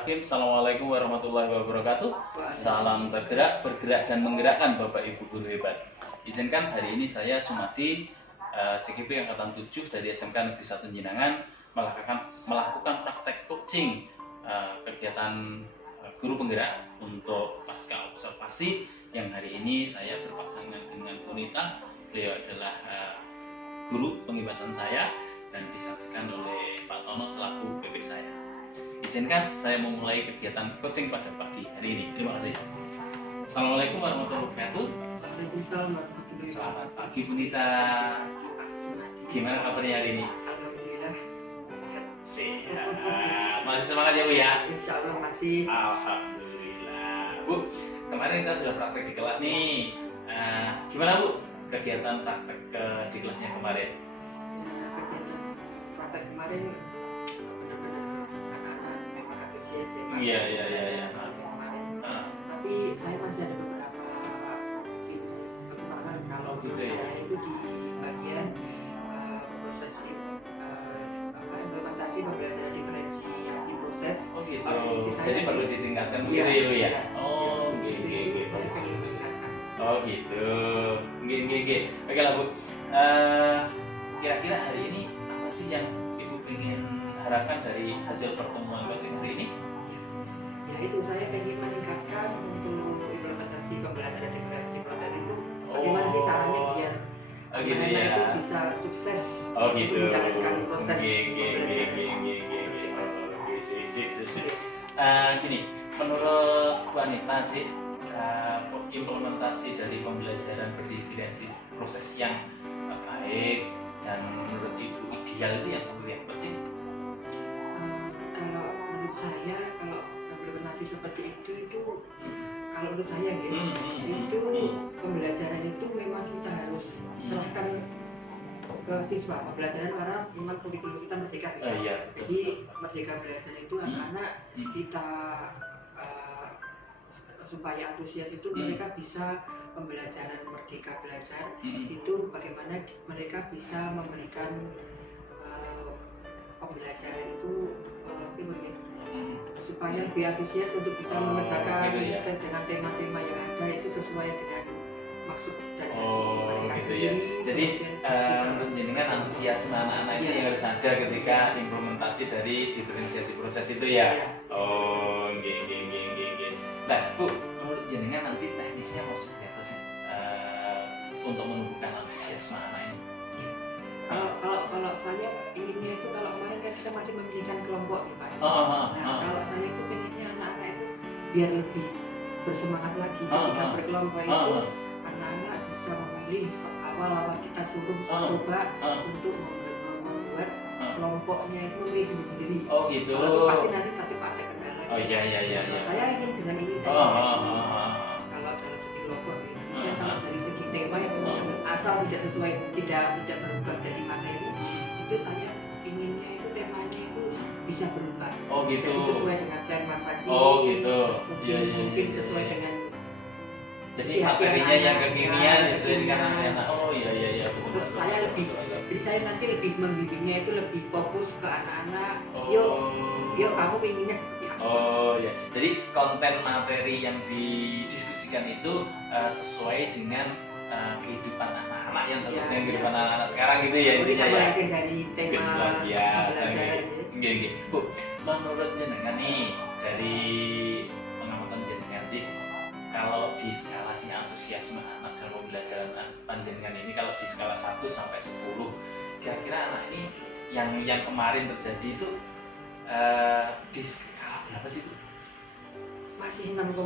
Bismillahirrahmanirrahim. Assalamualaikum warahmatullahi wabarakatuh. Salam tergerak, bergerak dan menggerakkan Bapak Ibu guru hebat. Izinkan hari ini saya Sumadi, CGP Angkatan 7 dari SMK Negeri 1 Jenangan melakukan praktek coaching kegiatan guru penggerak untuk pasca observasi yang hari ini saya berpasangan dengan Bonita. Beliau adalah guru pengibasan saya dan disaksikan oleh Pak Tono selaku PP saya. Izinkan saya memulai kegiatan coaching pada pagi hari ini. Terima kasih. Assalamualaikum warahmatullahi wabarakatuh. Waalaikumsalam warahmatullahi wabarakatuh. Selamat pagi Bonita. Gimana kabarnya hari ini? Alhamdulillah Sehat. Masih semangat ya Bu ya? Insya Allah masih. Alhamdulillah. Bu, kemarin kita sudah praktek di kelas nih. Gimana Bu kegiatan praktek di kelasnya kemarin? Kegiatan praktek kemarin anak-anak memang antusias ya Pak. Iya. Kemarin. Tapi saya masih ada beberapa kekurangan kalau gitu ya? saya itu di bagian proses implementasi pembelajaran diferensiasi proses. Oh gitu. Saya Jadi perlu ditingkatkan iya, begitu ya Bu ya? iya. Oh, Itu oke. saya pengen meningkatkan. Oh gitu. Oke. Oke lah Bu. Kira-kira hari ini apa sih yang Ibu ingin harapkan dari hasil pertemuan coaching hari ini? Ya itu saya ingin meningkatkan untuk implementasi pembelajaran diferensi proses itu bagaimana sih caranya biar gitu anak-anak ya. itu bisa sukses Oh gitu. menjalankan proses Oke. Sip. Gini, menurut Bu Anita sih implementasi dari pembelajaran berdiferensi proses yang baik dan menurut Ibu ideal itu yang seperti apa sih? Kalau menurut saya kalau implementasi seperti itu kalau menurut saya ya itu pembelajaran itu memang kita harus serahkan ke siswa pembelajaran karena memang kurikulum kita merdeka ya. Iya. Jadi merdeka belajar itu anak-anak kita supaya antusias itu mereka bisa pembelajaran merdeka belajar itu bagaimana mereka bisa memberikan pembelajaran itu supaya lebih antusias untuk bisa mengerjakan gitu ya. dengan tema-tema yang ada itu sesuai dengan maksud dan hati mereka Gitu sendiri. ya. Jadi Kemudian menurut jenengan antusiasme anak-anak itu yang harus ada ketika implementasi dari diferensiasi proses itu ya. Iya. Oh, nggih. Nah, Bu, menurut jenengan nanti teknisnya mau seperti apa sih untuk menumbuhkan antusiasme anak ini? Kalau saya inginnya itu kalau kemarin kan kita masih memilihkan kelompok nih Pak. Kalau saya itu pengennya anak-anak itu biar lebih bersemangat lagi ketika berkelompok itu anak-anak bisa memilih awal-awal kita suruh coba untuk membuat kelompoknya itu memilih sendiri-sendiri. Oh gitu. Walaupun pasti nanti tapi ada kendala. Oh iya. Saya ingin dengan ini saya kalau dalam segi kelompok ini. Kemudian kalau dari segi tema yang asal tidak sesuai tidak berubah dari materi itu saya inginnya itu temanya itu bisa berubah. Oh gitu. Jadi sesuai dengan tren masa kini. Oh gitu. Mungkin sesuai dengan jadi materinya yang kekinian sesuai dengan anak. Oh iya. Terus saya lebih jadi saya nanti lebih membimbingnya itu lebih fokus ke anak-anak. Yuk kamu inginnya seperti apa? Oh ya. Jadi konten materi yang didiskusikan itu sesuai dengan kehidupan anak-anak yang sesuai dengan kehidupan anak-anak sekarang gitu ya intinya ya. Kita dari tema pembelajaran. Nggih. Bu, menurut jenengan nih dari pengamatan jenengan sih kalau di skalasi antusiasme anak dalam pembelajaran panjenengan ini kalau di skala 1 sampai 10 kira-kira anak ini yang kemarin terjadi itu di skala berapa sih Bu? Masih 6,5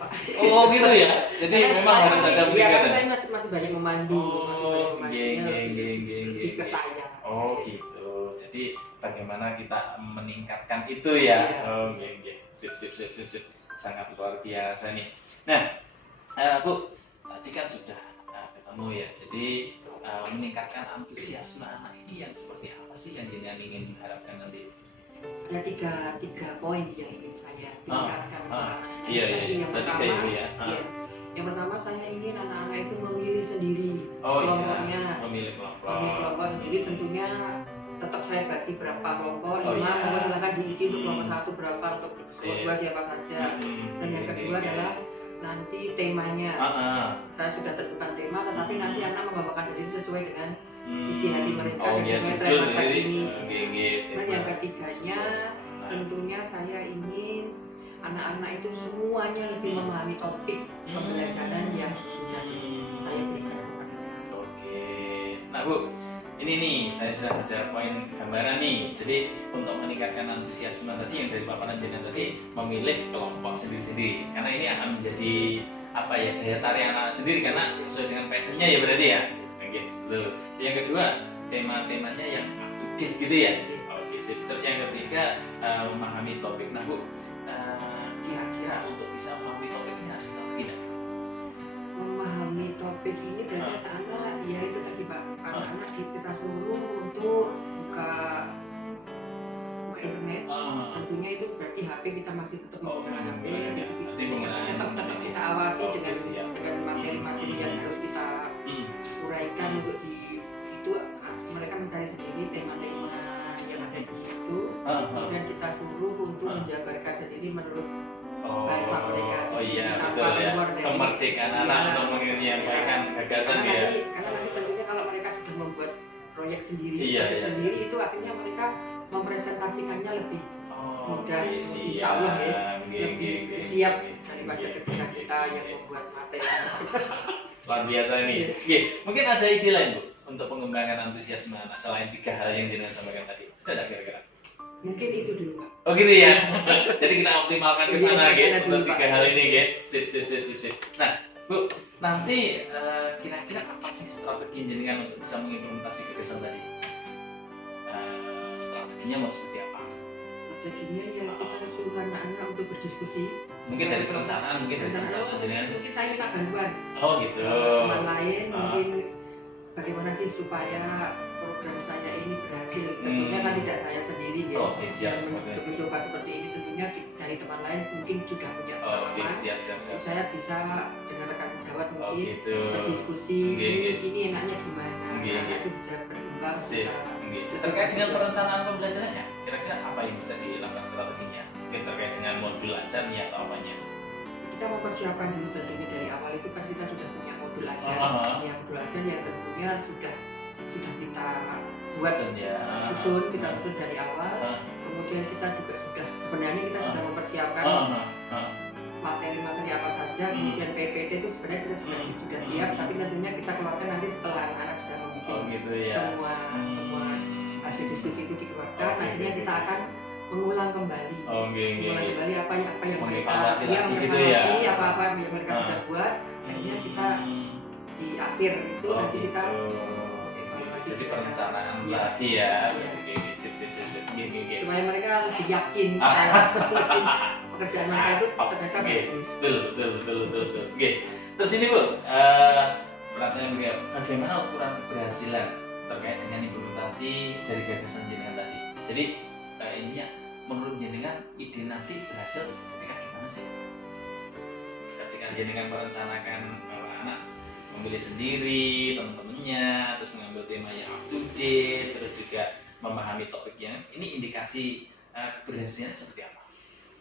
Pak. Oh gitu ya. Jadi memang harus ada peningkatan. Saya masih banyak memandu. Lebih ke saya. Oh gitu. Jadi bagaimana kita meningkatkan itu ya. Oh nggih. Sip. Sangat luar biasa nih. Nah, Bu, tadi kan sudah ketemu ya. Jadi meningkatkan antusiasme anak ini yang seperti apa sih yang jenengan ingin harapkan nanti? Ada tiga poin yang ingin saya tingkatkan ke anak-anak. Iya. Yang pertama, Ya. yang pertama saya ingin anak-anak itu memilih sendiri kelompoknya. Memilih kelompok. Memilih kelompok sendiri tentunya tetap saya bagi berapa kelompok, 5, iya. monggo silakan diisi untuk kelompok 1 berapa, untuk kelompok 2 siapa saja. Dan yang kedua adalah nanti temanya. Saya sudah tentukan tema, tetapi nanti anak menggambarkan diri sesuai dengan isi hati mereka dan sesuai tren masa kini. Dan yang ketiganya tentunya saya ingin anak-anak itu semuanya lebih memahami topik pembelajaran yang sudah saya berikan kepada mereka. Oke. Nah Bu, ini nih saya sudah ada poin gambaran nih. Jadi untuk meningkatkan antusiasme tadi yang dari paparan jenengan tadi, memilih kelompok sendiri-sendiri, karena ini akan menjadi apa ya, daya tarik anak sendiri karena sesuai dengan passionnya ya berarti ya. Oke, betul. Yang kedua, tema-temanya yang up to date gitu ya. Oke, sip. Terus yang ketiga, memahami topik. Nah Bu, kira-kira untuk bisa memahami topik ini ada strategi nggak? Memahami topik ini berarti anak-anak ya itu tadi Pak, anak-anak kita suruh untuk buka internet. Tentunya itu berarti HP kita masih tetap menggunakan HP, tetap kita awasi dengan materi-materi yang harus kita uraikan untuk di itu. Mereka mencari sendiri tema-tema yang ada di situ, dan kita suruh untuk menjabarkan sendiri menurut bahasa mereka. Oh iya, betul ya. Kemerdekaan anak untuk menyampaikan gagasan dia. Karena nanti tentunya kalau mereka sudah membuat proyek sendiri, sendiri itu akhirnya mereka mempresentasikannya lebih mudah, insya Allah ya, lebih siap daripada ketika kita yang membuat materi. Luar biasa nih. Mungkin ada ide lain Bu untuk pengembangan antusiasme anak selain 3 hal yang jenengan sampaikan tadi. Ada kira-kira? Mungkin itu dulu Pak. Oh gitu ya. Jadi kita optimalkan ke sana gitu untuk 3 hal ini gitu. Sip. Nah, Bu, nanti kira-kira apa sih strategi jenengan untuk bisa mengimplementasi gagasan tadi? Strateginya mau seperti apa? Strateginya ya kita suruh anak-anak untuk berdiskusi. Mungkin dari perencanaan, jenengan. Mungkin saya minta bantuan. Oh gitu. Teman lain mungkin bagaimana sih supaya program saya ini berhasil. Tentunya kan tidak saya sendiri ya. Mencoba seperti ini tentunya dari teman lain mungkin sudah punya pengalaman. Saya bisa dengan rekan sejawat mungkin berdiskusi. Ini enaknya gimana? Itu bisa berkembang. Terkait dengan perencanaan pembelajarannya, kira-kira apa yang bisa dilakukan strateginya? Mungkin terkait dengan modul ajarnya atau apanya? Kita mempersiapkan dulu tentunya dari awal itu kan kita sudah punya modul ajar, yang tentunya sudah kita buat susun, kita susun dari awal. Kemudian kita juga sebenarnya kita sudah mempersiapkan materi-materi apa saja. Kemudian PPT itu sebenarnya sudah siap, tapi tentunya kita keluarkan nanti setelah anak-anak sudah membuat semua hasil diskusi itu dikeluarkan. Akhirnya kita akan mengulang kembali, kembali apa yang mereka apa yang mereka sudah buat. Akhirnya kita di akhir itu nanti kita evaluasi. Jadi perencanaan lagi ya. Sip. Supaya mereka lebih yakin pekerjaan mereka itu ternyata bagus. Betul. Terus ini Bu, pertanyaan beliau, bagaimana ukuran keberhasilan terkait dengan implementasi dari gagasan jenengan tadi? Jadi intinya menurut jenengan ide nanti berhasil ketika gimana sih? Ketika jenengan merencanakan bahwa anak memilih sendiri teman-temannya, terus mengambil tema yang up to date, terus juga memahami topiknya, ini indikasi keberhasilan seperti apa?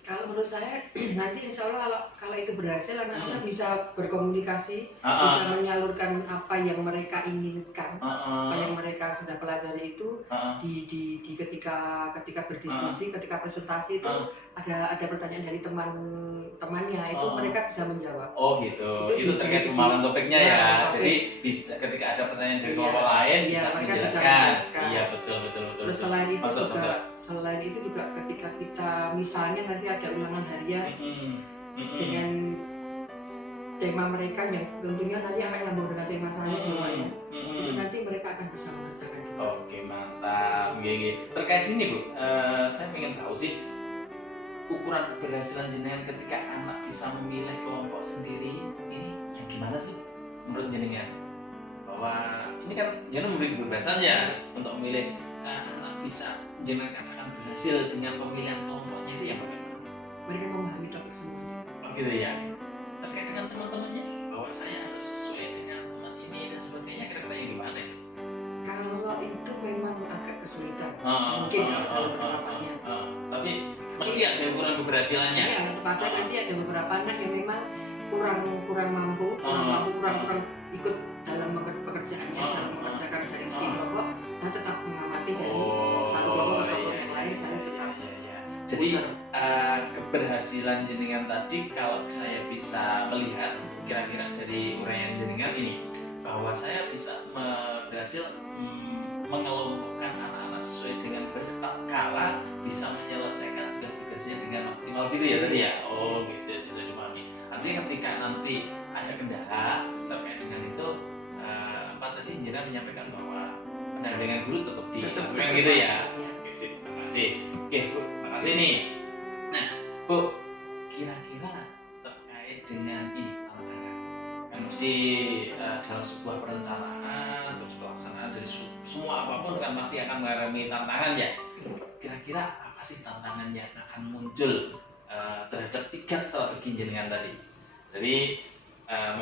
Kalau menurut saya nanti insya Allah kalau itu berhasil anak-anak bisa berkomunikasi, bisa menyalurkan apa yang mereka inginkan, apa yang mereka sudah pelajari itu di ketika berdiskusi, ketika presentasi itu ada pertanyaan dari teman-temannya itu mereka bisa menjawab. Oh gitu. Itu terkait pemahaman topiknya ya. Jadi ketika ada pertanyaan dari kelompok lain bisa menjelaskan. Iya betul. Terus selain itu juga ketika kita misalnya nanti ada ulangan harian dengan tema mereka yang tentunya nanti akan nyambung dengan tema saya semuanya, itu nanti mereka akan bisa mengerjakan. Oke mantap. Terkait ini Bu, saya ingin tahu sih ukuran keberhasilan jenengan ketika anak bisa memilih kelompok sendiri ini yang gimana sih menurut jenengan? Bahwa ini kan jenengan memberi kebebasannya untuk memilih anak bisa jenengan katakan berhasil dengan pemilihan kelompoknya itu yang bagaimana? Mereka memahami topik semuanya. Oh gitu ya. Terkait dengan teman-temannya bahwa saya harus sesuai dengan teman ini dan sebagainya, kira-kira yang gimana ya? Kalau itu memang agak kesulitan, mungkin dalam penerapannya. Tapi mesti ada ukuran keberhasilannya. Iya, tepatnya nanti ada beberapa anak yang memang kurang mampu, kurang ikut dalam pekerjaannya, dalam mengerjakan dari segi kelompok, dan tetap mengamati dari satu kelompok ke kelompok yang lain, saya tetap. Jadi keberhasilan jenengan tadi, kalau saya bisa melihat kira-kira dari uraian jenengan ini, bahwa saya bisa berhasil mengelompokkan anak-anak sesuai dengan tugas tatkala bisa menyelesaikan tugas-tugasnya dengan maksimal gitu ya tadi ya. Oh, bisa dipahami. Artinya ketika nanti ada kendala terkait dengan itu, apa tadi jenengan menyampaikan bahwa pendampingan guru tetap dilakukan gitu ya. Oke, sip. Terima kasih. Oke, Bu. Terima kasih nih. Nah, Bu, kira-kira terkait dengan ini tantangan. Kan mesti dalam sebuah perencanaan terus pelaksanaan dari semua apapun kan pasti akan mengalami tantangan ya. Kira-kira apa sih tantangan yang akan muncul terhadap 3 strategi jenengan tadi? Jadi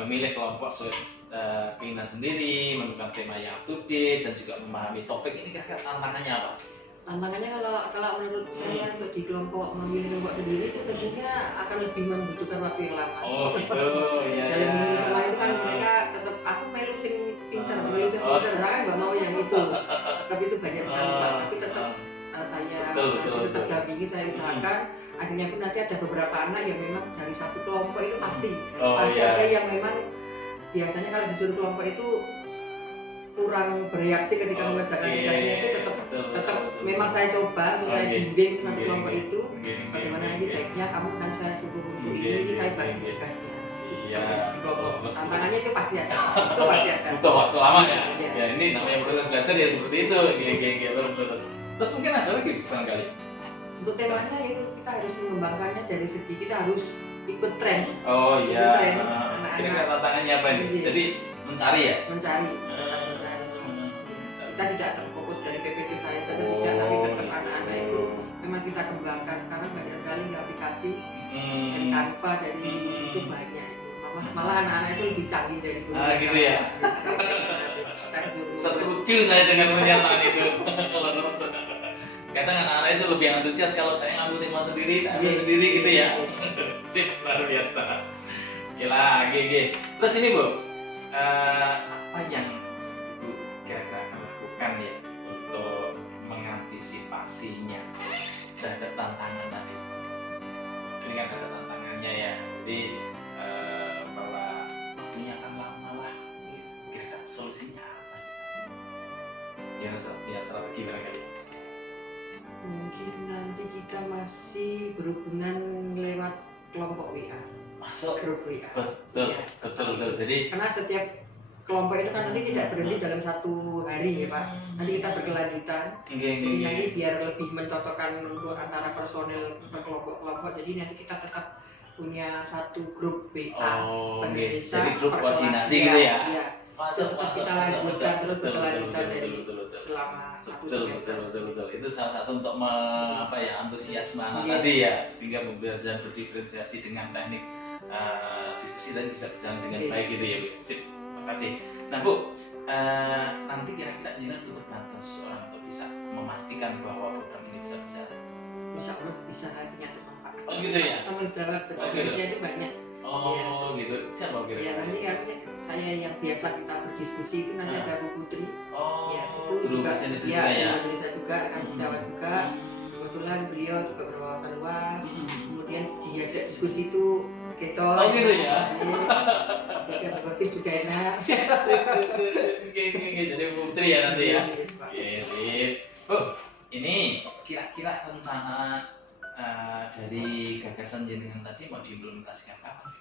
memilih kelompok keinginan sendiri, menemukan tema yang up to date, dan juga memahami topik ini, kira-kira tantangannya apa? Tantangannya kalau menurut saya untuk di memilih kelompok sendiri itu tentunya akan lebih membutuhkan waktu yang lama. Oh gitu, ya. Dalam memilih tema itu kan mereka tetap aku melu sing pinter, saya nggak mau yang itu. Tapi itu banyak sekali Pak. Tapi tetap saya tetap dampingi, saya usahakan. Akhirnya pun nanti ada beberapa anak yang memang dari satu kelompok itu pasti ada yang memang biasanya kalau disuruh kelompok itu kurang bereaksi ketika mengerjakan tugasnya, itu tetap memang saya coba, saya bimbing satu kelompok itu bagaimana nanti baiknya kamu dan saya suruh untuk ini saya bagi tugasnya. Tantangannya itu pasti ada. Butuh waktu lama ya. Ya ini namanya proses belajar ya seperti itu. Terus mungkin ada lagi barangkali. Untuk temanya itu kita harus mengembangkannya dari segi kita harus ikut tren. Oh iya. Ikut tren. Kira-kira tantangannya apa nih? Jadi mencari ya. Mencari. Kita tidak terfokus dari PPT saya saja tidak, tapi tetap anak-anak itu memang kita kembangkan. Sekarang banyak sekali aplikasi dari Canva, dari itu banyak. Malah anak-anak itu lebih canggih dari guru. Gitu ya. Setuju saya dengan pernyataan itu. Kadang anak-anak itu lebih antusias kalau saya ngambil tema sendiri, saya ambil sendiri gitu ya. Sip, luar biasa. Gila, gigi. Terus ini Bu, apa yang Bu kira-kira akan lakukan ya untuk mengantisipasinya terhadap tantangan tadi? Ini kan ada tantangannya ya, jadi bahwa waktunya akan lama lah. Kira-kira solusinya apa? Ya strategi barangkali. Mungkin nanti kita masih berhubungan lewat kelompok WA. Masuk grup WA. Betul. Jadi karena setiap kelompok itu kan nanti tidak berhenti dalam satu hari ya Pak. Nanti kita berkelanjutan. Jadi nanti biar lebih mencocokkan untuk antara personel per kelompok. Jadi nanti kita tetap punya satu grup WA. Jadi grup koordinasi gitu ya. Iya. Masuk. Kita lanjutkan terus berkelanjutan dari selama betul. Itu salah satu untuk antusiasme anak tadi ya, sehingga belajar berdiferensiasi dengan teknik diskusi tadi bisa berjalan dengan baik gitu ya Bu. Sip, terima kasih. Nah Bu, nanti kira-kira jenengan tutup bantuan seorang untuk bisa memastikan bahwa program ini bisa berjalan. Insya Allah bisa punya teman Pak. Oh gitu ya? Teman jawab teman-temannya itu banyak. Oh gitu. Siapa kira-kira? Ya nanti saya yang biasa kita berdiskusi itu nanti ada Bu Putri. Oh, ya, itu guru bahasa Indonesia ya? Indonesia juga akan Jawa juga. Kebetulan beliau juga berwawasan luas. Kemudian dia diskusi itu sketol. Oh gitu ya? Baca bergosip juga enak. Jadi Bu Putri ya nanti ya? Oke, sip. Bu, ini kira-kira rencana dari gagasan jenengan tadi mau diimplementasikan kapan?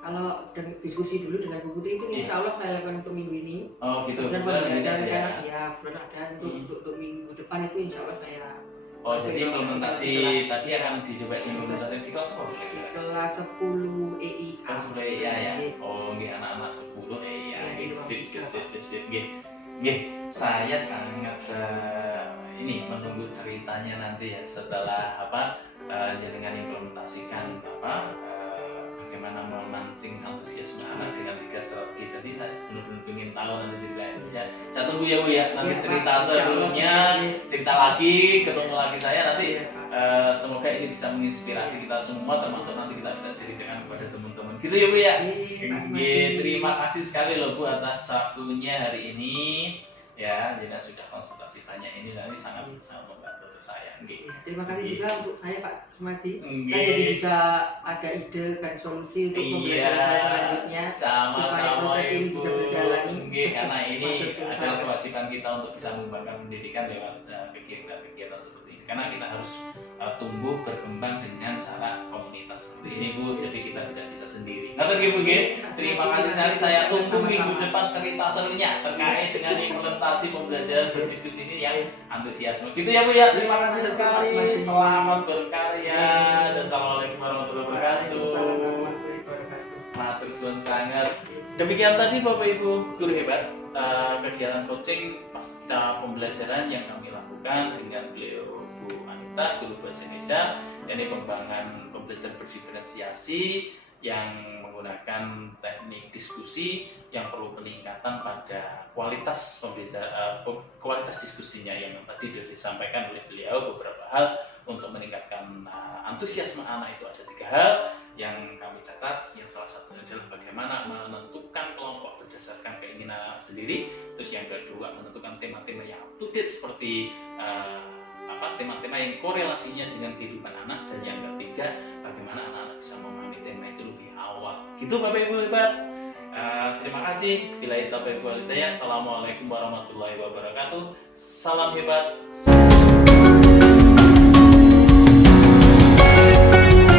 Kalau diskusi dulu dengan Bu Putri itu insya Allah saya lakukan untuk minggu ini. Oh gitu. Dan bulan ada untuk minggu depan itu insya Allah saya. Oh jadi implementasi tadi akan dicoba diimplementasi di kelas apa? Kelas 10 EIA. Kelas 10 EIA ya. Oh nggih anak-anak 10 EIA. Sip. Nggih, saya sangat menunggu ceritanya nanti ya setelah jenengan implementasikan bagaimana memancing antusiasme anak dengan 3 strategi. Jadi saya benar-benar ingin tahu nanti ceritanya. Saya tunggu ya Bu ya, nanti cerita sebelumnya, cerita lagi, ketemu lagi saya nanti. Semoga ini bisa menginspirasi kita semua, termasuk nanti kita bisa ceritakan kepada teman-teman. Gitu ya Bu ya. Terima kasih sekali loh Bu atas waktunya hari ini. Ya, Jena sudah konsultasi banyak ini sangat membantu saya. Terima kasih juga untuk saya Pak Sumadi. Kan jadi bisa ada ide dan solusi untuk pembelajaran saya selanjutnya. Supaya proses ini bisa berjalan. Karena ini adalah kewajiban kita untuk bisa mengembangkan pendidikan lewat kegiatan-kegiatan seperti ini. Karena kita harus tumbuh berkembang dengan cara komunitas seperti ini Bu. Jadi kita tidak bisa sendiri. Nah, Bu. Terima kasih sekali. Saya tunggu minggu depan cerita serunya terkait dengan implementasi pembelajaran berdiskusi ini yang antusiasme. Gitu ya Bu ya. Terima kasih sekali. Selamat berkarya dan assalamualaikum warahmatullahi wabarakatuh. Matur suwun sangat. Demikian tadi Bapak Ibu guru hebat kegiatan coaching pasca pembelajaran yang kami lakukan dengan beliau Bu Anita, guru bahasa Indonesia. Ini pengembangan pembelajaran berdiferensiasi yang menggunakan teknik diskusi yang perlu peningkatan pada kualitas kualitas diskusinya yang tadi disampaikan oleh beliau beberapa hal untuk meningkatkan antusiasme anak. Itu ada 3 hal yang kami catat. Yang salah satunya adalah bagaimana menentukan kelompok berdasarkan keinginan anak sendiri. Terus yang kedua, menentukan tema-tema yang up to date seperti tema-tema yang korelasinya dengan kehidupan anak. Dan yang ketiga, bagaimana anak-anak bisa memahami tema itu lebih awal. Gitu Bapak Ibu hebat. Terima kasih. Billahi taufiq wal hidayah. Assalamualaikum warahmatullahi wabarakatuh. Salam hebat.